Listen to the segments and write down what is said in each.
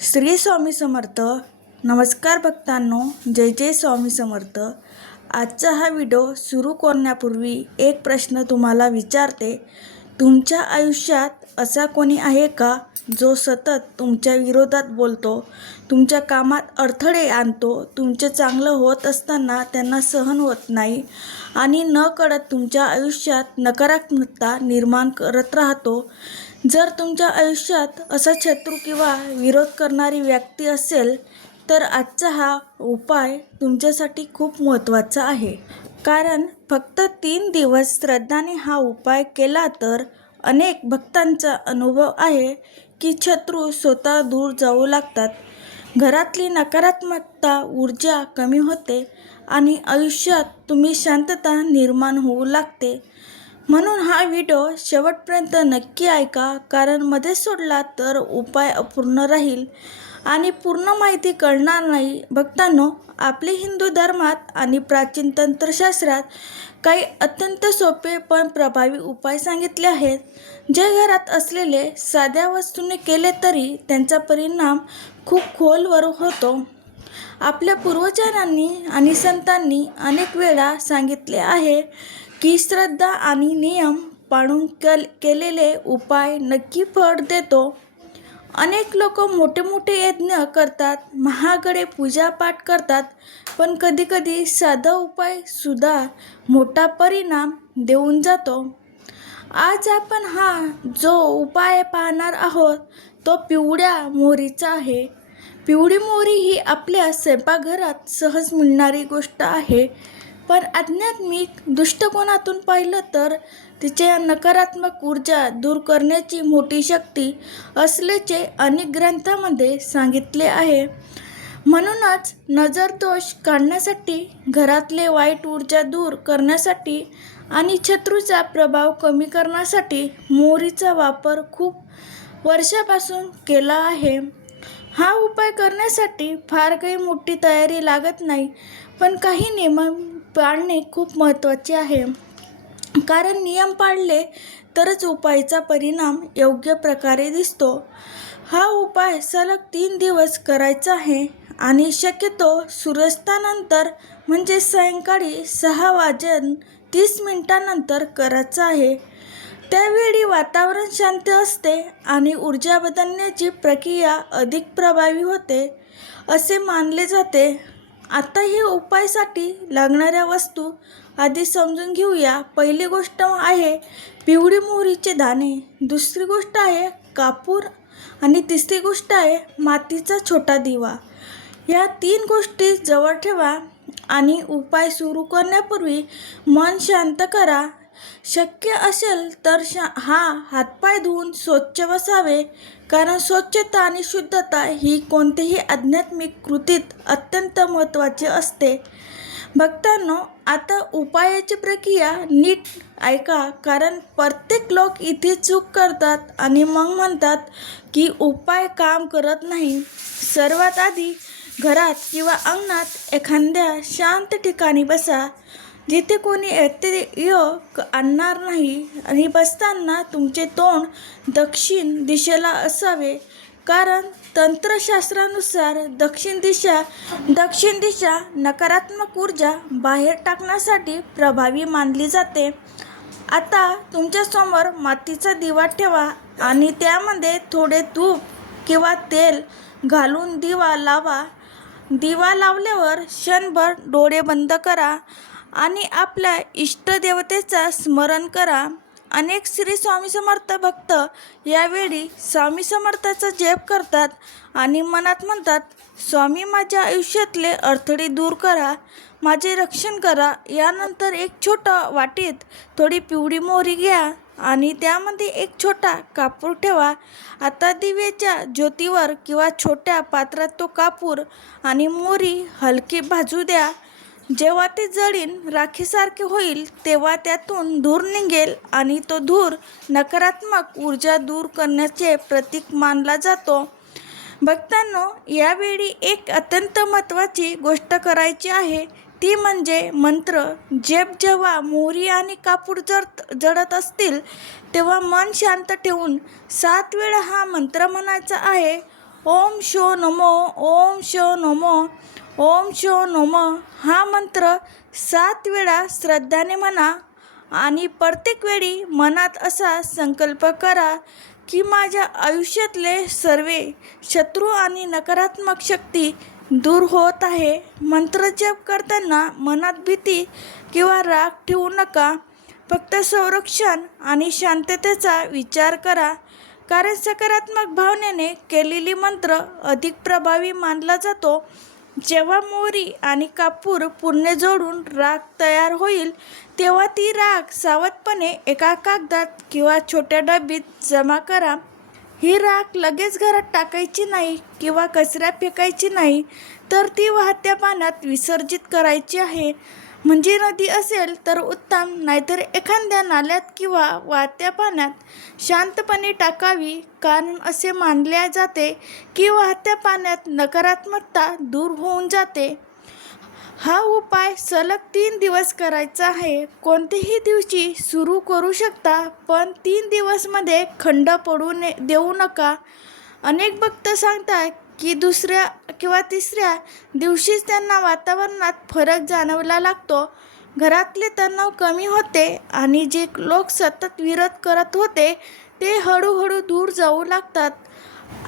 श्री स्वामी समर्थ. नमस्कार भक्तांनो, जय जय स्वामी समर्थ. आजचा हा व्हिडिओ सुरू करण्यापूर्वी एक प्रश्न तुम्हाला विचारते. तुमच्या आयुष्यात असा कोणी आहे का जो सतत तुमच्या विरोधात बोलतो, तुमच्या कामात अडथळे आणतो, तुमचे चांगलं होत असताना त्यांना सहन होत नाही आणि नकळत तुमच्या आयुष्यात नकारात्मकता निर्माण करत राहतो? जर तुमच्या आयुष्यात असा शत्रू किंवा विरोध करणारी व्यक्ती असेल तर आजचा हा उपाय तुमच्यासाठी खूप महत्त्वाचा आहे. कारण फक्त 3 दिवस श्रद्धाने हा उपाय केला तर अनेक भक्तांचा अनुभव आहे की शत्रू स्वतः दूर जाऊ लागतात, घरातली नकारात्मकता ऊर्जा कमी होते आणि आयुष्यात तुम्ही शांतता निर्माण होऊ लागते. म्हणून हा व्हिडिओ शेवटपर्यंत नक्की ऐका, कारण मध्ये सोडला तर उपाय अपूर्ण राहील आणि पूर्ण माहिती कळणार नाही. भक्तांनो, आपले हिंदू धर्मात आणि प्राचीन तंत्रशास्त्रात काही अत्यंत सोपे पण प्रभावी उपाय सांगितले आहेत, जे घरात असलेले साध्या वस्तूंनी केले तरी त्यांचा परिणाम खूप खोलवर होतो. आपल्या पूर्वजांनी आणि संतांनी अनेक वेळा सांगितले आहे की श्रद्धा आणि नियम पाळून केलेले उपाय नक्की फळ देतो. अनेक लोक मोठे मोठे यज्ञ करतात, महागडे पूजापाठ करतात, पण कधीकधी साधा उपाय सुद्धा मोठा परिणाम देऊन जातो. आज आपण हा जो उपाय पाहणार आहोत तो पिवळ्या मोहरीचा आहे. पिवळी मोहरी ही आपल्या स्वयंपाकघरात सहज मिळणारी गोष्ट आहे, पण आध्यात्मिक दृष्टिकोनातून पाहिलं तर तिच्या नकारात्मक ऊर्जा दूर करण्याची मोठी शक्ती असल्याचे अनेक ग्रंथांमध्ये सांगितले आहे. म्हणूनच नजरदोष काढण्यासाठी, घरातले वाईट ऊर्जा दूर करण्यासाठी आणि शत्रूचा प्रभाव कमी करण्यासाठी मोहरीचा वापर खूप वर्षापासून केला आहे. हा उपाय करण्यासाठी फार काही मोठी तयारी लागत नाही, पण काही नियम पाळणे खूप महत्त्वाचे आहे. कारण नियम पाळले तरच उपायाचा परिणाम योग्य प्रकारे दिसतो. हा उपाय सलग 3 दिवस करायचा आहे आणि शक्यतो सूर्यास्तानंतर म्हणजे सायंकाळी 6:30 करायचा आहे. त्यावेळी वातावरण शांत असते आणि ऊर्जा बदलण्याची प्रक्रिया अधिक प्रभावी होते असे मानले जाते. आता हे उपायासाठी लागणाऱ्या वस्तू आधी समजून घेऊया. पहिली गोष्ट आहे पिवळी मोहरीचे दाणे, दुसरी गोष्ट आहे कापूर आणि तिसरी गोष्ट आहे मातीचा छोटा दिवा. या 3 गोष्टी जवळ ठेवा आणि उपाय सुरू करण्यापूर्वी मन शांत करा. शक्य असेल तर हातपाय धुवून स्वच्छ बसावे, कारण स्वच्छता आणि शुद्धता ही कोणत्याही आध्यात्मिक कृतीत अत्यंत महत्त्वाची असते. भक्तांनो, आता उपायाची प्रक्रिया नीट ऐका, कारण प्रत्येक लोक इथे चूक करतात आणि मग म्हणतात की उपाय काम करत नाही. सर्वात आधी घरात किंवा अंगणात एखाद्या शांत ठिकाणी बसा, जिथे कोणी व्यत्यय आणणार नाही, आणि बसताना तुमचे तोंड दक्षिण दिशेला असावे, कारण तंत्रशास्त्रानुसार दक्षिण दिशा नकारात्मक ऊर्जा बाहेर टाकण्यासाठी प्रभावी मानली जाते. आता तुमच्यासमोर मातीचा दिवा ठेवा आणि त्यामध्ये थोडे तूप किंवा तेल घालून दिवा लावा. दिवा लावल्यावर क्षणभर डोळे बंद करा आणि आपल्या इष्टदेवतेचा स्मरण करा. अनेक श्री स्वामी समर्थ भक्त यावेळी स्वामी समर्थाचा जप करतात आणि मनात म्हणतात, स्वामी माझ्या आयुष्यातले अडथळे दूर करा, माझे रक्षण करा. यानंतर एक छोटा वाटीत थोडी पिवळी मोहरी घ्या आणि त्यामध्ये एक छोटा कापूर ठेवा. आता दिव्याच्या ज्योतीवर किंवा छोट्या पात्रात तो कापूर आणि मोहरी हलकी भाजू द्या. जेव्हा ते जळीन राखेसारखे होईल तेव्हा त्यातून धूर निघेल आणि तो धूर नकारात्मक ऊर्जा दूर करण्याचे प्रतीक मानला जातो. भक्तांनो, यावेळी एक अत्यंत महत्त्वाची गोष्ट करायची आहे, ती म्हणजे मंत्र जप. जेव्हा मोहरी आणि कापूर जळत असतील तेव्हा मन शांत ठेवून 7 वेळा हा मंत्र म्हणायचा आहे. ओम शो नमो, ओम शो नमो, ओम शो नमो हा मंत्र 7 वेळा श्रद्धाने म्हणा आणि प्रत्येक वेळी मनात असा संकल्प करा की माझ्या आयुष्यातले सर्व शत्रू आणि नकारात्मक शक्ती दूर होत आहे. मंत्र जप करताना मनात भीती किंवा राग ठेवू नका. फक्त संरक्षण आणि शांततेचा विचार करा, कारण सकारात्मक भावनेने केलेली मंत्र अधिक प्रभावी मानला जातो. जेव्हा मोहरी आणि कापूर पुन्हा जोडून राख तयार होईल तेव्हा ती राख सावधपणे एका कागदात किंवा छोट्या डबीत जमा करा. ही राख लगेच घरात टाकायची नाही किंवा कचऱ्यात फेकायची नाही, तर ती वाहत्या पाण्यात विसर्जित करायची आहे. म्हणजे नदी असेल तर उत्तम, नाहीतर एखाद्या नाल्यात किंवा वाहत्या पाण्यात शांतपणे टाकावी. कारण असे मानले जाते की वाहत्या पाण्यात नकारात्मकता दूर होऊन जाते. हा उपाय सलग 3 दिवस करायचा आहे. कोणत्याही दिवशी सुरू करू शकता, पण 3 दिवसमध्ये खंड पडू देऊ नका. अनेक भक्त सांगतात की दुसऱ्या किंवा तिसऱ्या दिवशीच त्यांना वातावरणात फरक जाणवायला लागतो. घरातले तणाव कमी होते आणि जे लोक सतत विरोध करत होते ते हळूहळू दूर जाऊ लागतात.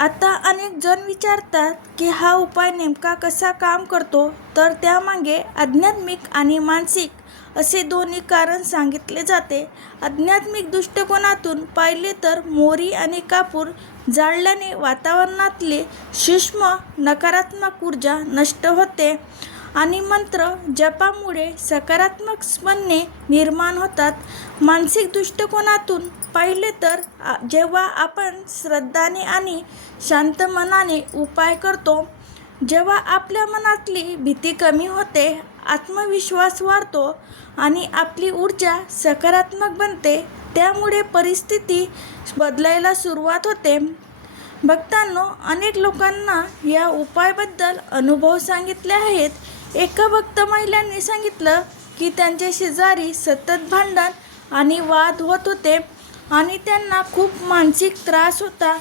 आता अनेक जण विचारतात की हा उपाय नेमका कसा काम करतो, तर त्यामागे आध्यात्मिक आणि मानसिक असे दोन्ही कारण सांगितले जाते. आध्यात्मिक दृष्टिकोनातून पाहिले तर मोहरी आणि कापूर जाळल्याने वातावरणातली सूक्ष्म नकारात्मक ऊर्जा नष्ट होते आणि मंत्र जपामुळे सकारात्मक स्पंदने निर्माण होतात. मानसिक दृष्टिकोनातून पाहिले तर जेव्हा आपण श्रद्धाने आणि शांत मनाने उपाय करतो, जेव्हा आपल्या मनातली भीती कमी होते, आत्मविश्वास वाढतो आणि आपली ऊर्जा सकारात्मक बनते, त्यामुळे परिस्थिती बदलायला सुरुवात होते. भक्तांनो, अनेक लोकांना या उपायाबद्दल अनुभव सांगितले आहेत. एका भक्त महिलांनी सांगितलं की त्यांच्या शेजारी सतत भांडण आणि वाद होत होते आणि त्यांना खूप मानसिक त्रास होता.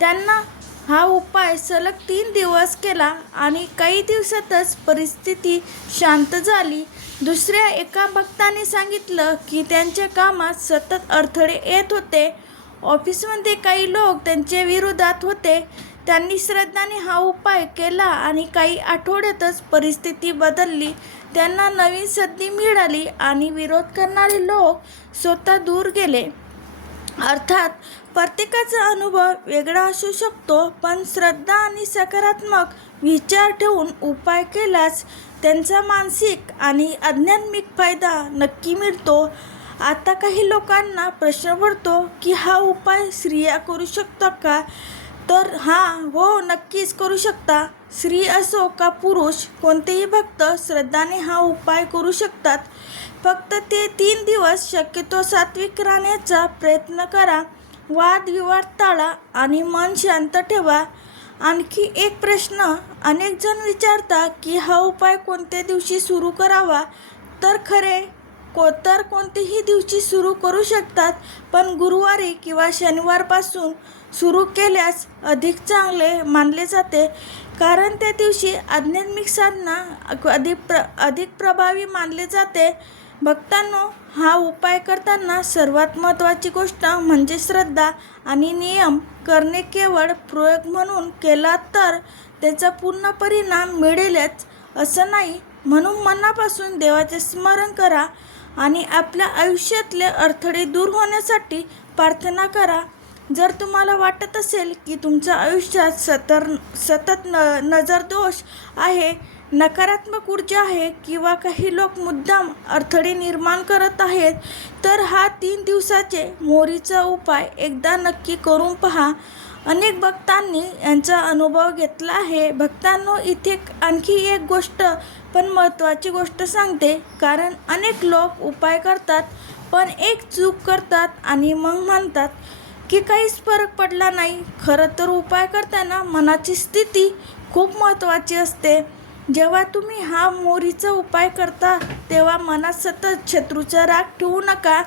त्यांना हा उपाय सलग 3 दिवस केला आणि काही दिवसातच परिस्थिती शांत झाली. दुसऱ्या एका भक्ताने सांगितलं की त्यांच्या कामात सतत अडथळे येत होते. ऑफिसमध्ये काही लोक त्यांच्या विरोधात होते. त्यांनी श्रद्धाने हा उपाय केला आणि काही आठवड्यातच परिस्थिती बदलली. त्यांना नवीन संधी मिळाली आणि विरोध करणारे लोक स्वतः दूर गेले. अर्थात प्रत्येकाचा अनुभव वेगळा असू शकतो, पण श्रद्धा आणि सकारात्मक विचार ठेवून उपाय केल्यास त्यांचा मानसिक आणि आध्यात्मिक फायदा नक्की मिळतो. आता काही लोकांना प्रश्न पडतो की हा उपाय स्त्रिया करू शकतात का? तर हो, नक्कीच करू शकता. स्त्री असो का पुरुष, कोणतेही भक्त श्रद्धाने हा उपाय करू शकतात. फक्त ते 3 दिवस शक्यतो सात्विक राहण्याचा प्रयत्न करा. वादविवाद टाळा आणि मन शांत ठेवा. आणखी एक प्रश्न अनेक जण विचारतात की हा उपाय कोणत्या दिवशी सुरू करावा? तर कोणत्याही दिवशी सुरू करू शकतात, पण गुरुवारी किंवा शनिवारपासून सुरू केल्यास अधिक चांगले मानले जाते, कारण त्या दिवशी आध्यात्मिक साधना अधिक प्रभावी मानले जाते. भक्तांनो, हा उपाय करताना सर्वात महत्त्वाची गोष्ट म्हणजे श्रद्धा आणि नियम करणे. केवळ प्रयोग म्हणून केला तर त्याचा पूर्ण परिणाम मिळेलच असं नाही. म्हणून मनापासून देवाचे स्मरण करा आणि आपल्या आयुष्यातले अडथळे दूर होण्यासाठी प्रार्थना करा. जर तुम्हाला वाटत असेल की तुमच्या आयुष्यात सतत नजरदोष आहे, नकारात्मक ऊर्जा आहे किंवा काही लोक मुद्दाम अडथळे निर्माण करत आहेत, तर हा 3 दिवसाचे मोहरीचा उपाय एकदा नक्की करून पहा. अनेक भक्तांनी यांचा अनुभव घेतला आहे. भक्तांनो, इथे आणखी एक गोष्ट पण महत्त्वाची गोष्ट सांगते, कारण अनेक लोक उपाय करतात पण एक चूक करतात आणि मग म्हणतात की काहीच फरक पडला नाही. खरं तर उपाय करताना मनाची स्थिती खूप महत्त्वाची असते. जेव्हा तुम्ही हा मोहरीचा उपाय करता तेव्हा मनात सतत शत्रूचा राग ठेवू नका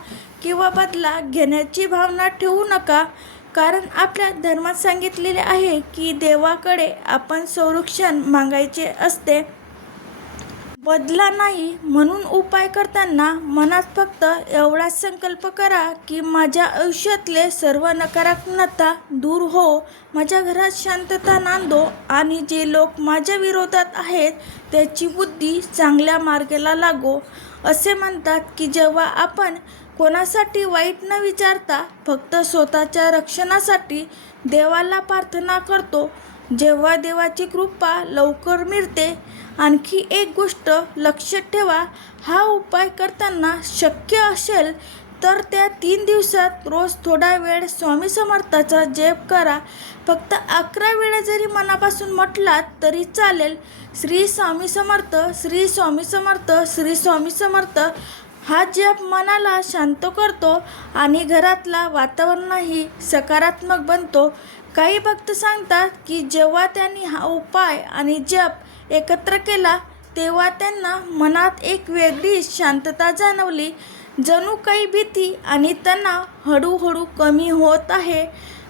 किंवा बदला घेण्याची भावना ठेवू नका. कारण आपल्या धर्मात सांगितलेले आहे की देवाकडे आपण संरक्षण मागायचे असते, बदला नाही. म्हणून उपाय करताना मनात फक्त एवढाच संकल्प करा की माझ्या आयुष्यातले सर्व नकारात्मकता दूर हो, माझ्या घरात शांतता नांदो आणि जे लोक माझ्या विरोधात आहेत त्याची बुद्धी चांगल्या मार्गाला लागो. असे म्हणतात की जेव्हा आपण कोणासाठी वाईट न विचारता फक्त स्वतःच्या रक्षणासाठी देवाला प्रार्थना करतो, जेव्हा देवाची कृपा लवकर मिळते. आणखी एक गोष्ट लक्षात ठेवा, हा उपाय करताना शक्य असेल तर त्या 3 दिवसात रोज थोडा वेळ स्वामी समर्थाचा जप करा. फक्त 11 वेळा जरी मनापासून म्हटलात तरी चालेल. श्री स्वामी समर्थ, श्री स्वामी समर्थ, श्री स्वामी समर्थ. हा जप मनाला शांत करतो आणि घरातला वातावरणही सकारात्मक बनतो. काही भक्त सांगतात की जेव्हा त्यांनी हा उपाय आणि जप एकत्र केला तेव्हा त्यांना मनात एक वेगळीच शांतता जाणवली. जणू काही भीती आणि तणाव हळूहळू कमी होत आहे.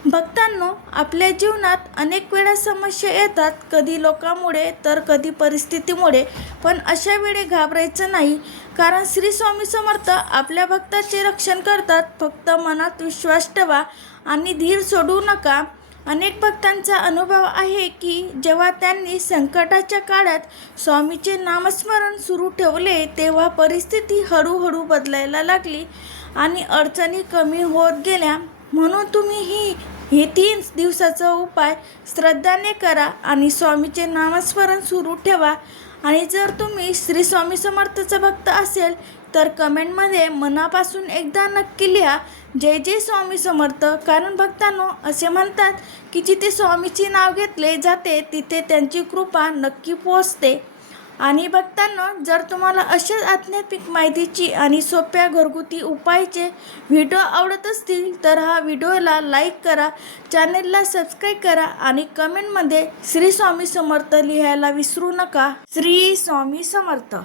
भक्तांनो, आपल्या जीवनात अनेक वेळा समस्या येतात, कधी लोकांमुळे तर कधी परिस्थितीमुळे. पण अशा वेळी घाबरायचं नाही, कारण श्री स्वामी समर्थ आपल्या भक्ताचे रक्षण करतात. फक्त मनात विश्वास ठेवा आणि धीर सोडू नका. अनेक भक्तांचा अनुभव आहे की जेव्हा त्यांनी संकटाच्या काळात स्वामीचे नामस्मरण सुरू ठेवले तेव्हा परिस्थिती हळूहळू बदलायला लागली आणि अडचणी कमी होत गेल्या. म्हणून तुम्ही हे 3 दिवसाचा उपाय श्रद्धाने करा आणि स्वामीचे नामस्मरण सुरू ठेवा. आणि जर तुम्ही श्री स्वामी समर्थाचा भक्त असेल तर कमेंटमध्ये मनापासून एकदा नक्की लिहा, जय जय स्वामी समर्थ. कारण भक्तांनो, असे म्हणतात की जिथे स्वामीचे नाव घेतले जाते तिथे त्यांची कृपा नक्की पोहोचते. आणि भक्तांनो, जर तुम्हाला अशाच आध्यात्मिक माहितीची आणि सोप्या घरगुती उपायाचे व्हिडिओ आवडत असतील तर हा व्हिडिओला लाईक करा, चॅनेलला सबस्क्राईब करा आणि कमेंटमध्ये श्री स्वामी समर्थ लिहायला विसरू नका. श्री स्वामी समर्थ.